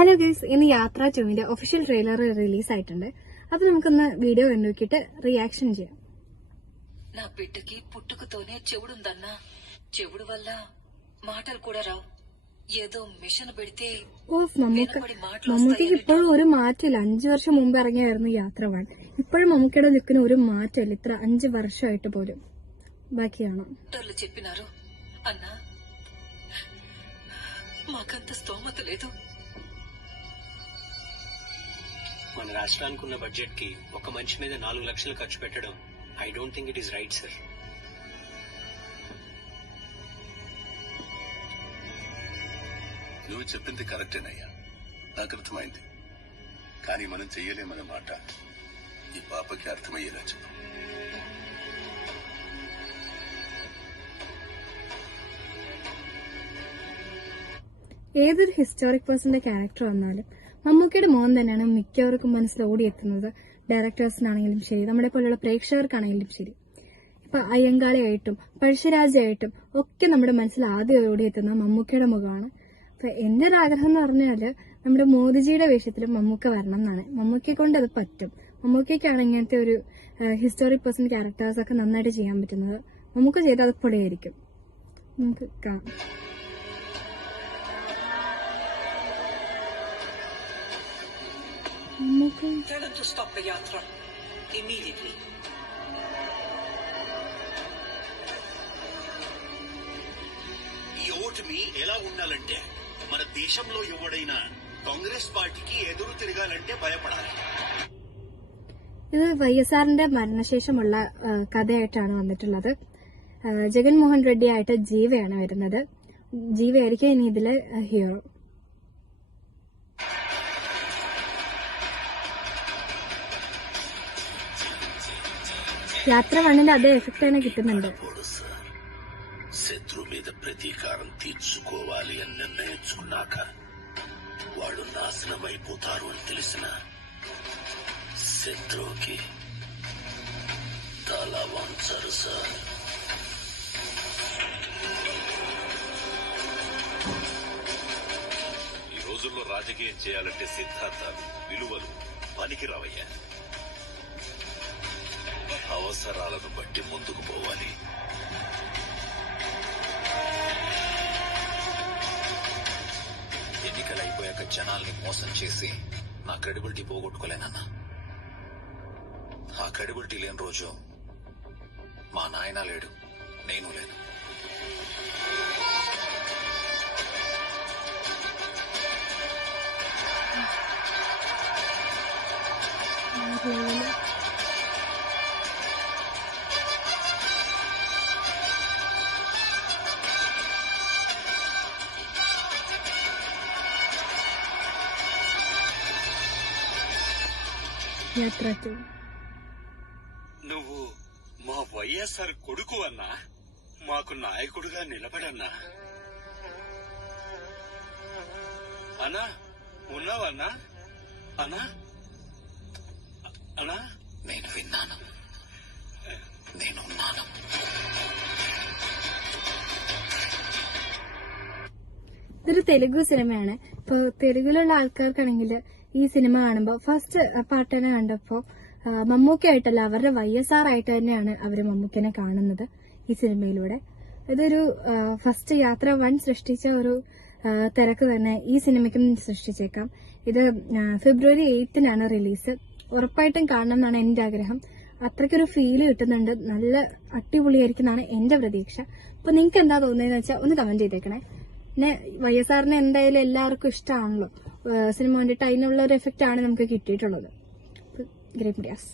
Hello guys, ഇന്ന് യാത്രാ 2 official trailer release ആയിട്ടുണ്ട്. അത് നമുക്കൊന്ന് వీడియో നോക്കിയിട്ട് റിയാക്ഷൻ ചെയ്യാം. నా బిడ్డకి పుట్టుకతోనే చెవుడుందన్నా, చెవుడు వల్ల మాటలు కూడా రావు. ఏదో మిషన్ పెడితే മമ്മൂക്ക് ഇപ്പോഴും ഒരു മാറ്റമില്ല. 5 വർഷം മുമ്പ് ഇറങ്ങിയായിരുന്നു യാത്ര 1. ഇപ്പോഴും മമ്മൂക്കയുടെ ലുക്കിന് ഒരു മാറ്റമില്ല, ഇത്ര 5 വർഷമായിട്ട് പോലും. ബാക്കിയാണോ చెప్పినారు అన్నా, మాకంత స్తోమత లేదు. మన రాష్ట్రానికి ఉన్న బడ్జెట్ కి ఒక మనిషి మీద 4 లక్షలు ఖర్చు పెట్టడం I don't think it is right sir. నువ్వు చెప్పింది కరెక్టేనయ్యా, నాకు అర్థమైంది. కానీ మనం చెయ్యలేమన్న మాట ఈ పాపకి అర్థమయ్యేలా చెప్పు. ഏതൊരു ഹിസ്റ്റോറിക് പേഴ്സന്റെ ക്യാരക്ടർ വന്നാലും മമ്മൂക്കയുടെ മോൻ തന്നെയാണ് മിക്കവർക്കും മനസ്സിൽ ഓടിയെത്തുന്നത്. ഡയറക്ടേഴ്സിനാണെങ്കിലും ശരി, നമ്മളെ പോലെയുള്ള പ്രേക്ഷകർക്കാണെങ്കിലും ശരി. ഇപ്പൊ അയ്യങ്കാളിയായിട്ടും പഴശ്ശിരാജയായിട്ടും ഒക്കെ നമ്മുടെ മനസ്സിൽ ആദ്യം ഓടിയെത്തുന്നത് മമ്മൂക്കയുടെ മുഖമാണ്. അപ്പൊ എന്റെ ഒരു ആഗ്രഹം എന്ന് പറഞ്ഞാല് നമ്മുടെ മോദിജിയുടെ വേഷത്തിൽ മമ്മൂക്ക വരണം എന്നാണ്. മമ്മൂക്കയെ കൊണ്ട് അത് പറ്റും. മമ്മൂക്കയ്ക്കാണ് ഇങ്ങനത്തെ ഒരു ഹിസ്റ്റോറിക് പേഴ്സൺ ക്യാരക്ടേഴ്സ് ഒക്കെ നന്നായിട്ട് ചെയ്യാൻ പറ്റുന്നത്. മമ്മൂക്ക ചെയ്താൽ അത് പൊളിയായിരിക്കും. നമുക്ക് കാണാം. Tell them to stop the yatra immediately. ఈ ఓటమి ఎలా ఉండాలంటే, మన దేశంలో ఎవడైనా కాంగ్రెస్ పార్టీకి ఎదురు తిరగాలంటే భయపడాలి. ഇത് വൈഎസ്ആറിന്റെ മരണശേഷമുള്ള കഥയായിട്ടാണ് വന്നിട്ടുള്ളത്. ജഗൻമോഹൻ റെഡ്ഡി ആയിട്ട് ജീവയാണ് വരുന്നത്. ജീവയായിരിക്കും ഇനി ഇതിലെ ഹീറോ. യാത്ര 1ന്റെ അതേ എഫക്ട് തന്നെ കിട്ടുന്നുണ്ട്. శత్రు మీద ప్రతీకారం తీర్చుకోవాలి అని నిర్ణయించుకున్నాక వాడు నాశనమైపోతారు అని తెలిసిన శత్రువుకి తల వంచరు సార్. ఈ రోజుల్లో రాజకీయం చేయాలంటే సిద్ధాంతాలు, విలువలు పనికిరావయ్యా. అవసరాలను బట్టి ముందుకు పోవాలి. ఎన్నికలు అయిపోయాక జనాల్ని మోసం చేసి నా క్రెడిబిలిటీ పోగొట్టుకోలేనన్నా. ఆ క్రెడిబిలిటీ లేని రోజు మా నాయన లేడు, నేను లేను. నువ్వు మా వైఎస్ఆర్ కొడుకు అన్నా, మాకు నాయకుడుగా నిలబడన్నా. అన్నా ఉన్నావన్నా? అన్నా అన్నా, నేను విన్నాను, నేనున్నాను. ഇതൊരു തെലുഗു സിനിമയാണ്. ഇപ്പൊ തെലുഗിലുള്ള ആൾക്കാർക്കാണെങ്കിൽ ഈ സിനിമ കാണുമ്പോ ഫസ്റ്റ് പാർട്ട് തന്നെ കണ്ടപ്പോ മമ്മൂക്കയായിട്ടല്ല, അവരുടെ വൈഎസ്ആർ ആയിട്ട് തന്നെയാണ് അവര് മമ്മൂക്കനെ കാണുന്നത് ഈ സിനിമയിലൂടെ. ഇതൊരു ഫസ്റ്റ് യാത്ര 1 സൃഷ്ടിച്ച ഒരു തിരക്ക് തന്നെ ഈ സിനിമയ്ക്കും സൃഷ്ടിച്ചേക്കാം. ഇത് ഫെബ്രുവരി 8-നാണ് റിലീസ്. ഉറപ്പായിട്ടും കാണണം എന്നാണ് എന്റെ ആഗ്രഹം. അത്രയ്ക്കൊരു ഫീല് കിട്ടുന്നുണ്ട്. നല്ല അടിപൊളിയായിരിക്കുന്നതാണ് എന്റെ പ്രതീക്ഷ. അപ്പൊ നിങ്ങൾക്ക് എന്താ തോന്നുന്നതെന്ന് വെച്ചാൽ ഒന്ന് കമന്റ് ചെയ്തേക്കണേ. പിന്നെ വൈഎസ്ആറിനെ എന്തായാലും എല്ലാവർക്കും ഇഷ്ടമാണല്ലോ. സിനിമ കണ്ടിട്ട് അതിനുള്ള ഒരു എഫക്റ്റ് ആണ് നമുക്ക് കിട്ടിയിട്ടുള്ളത്. Great medias.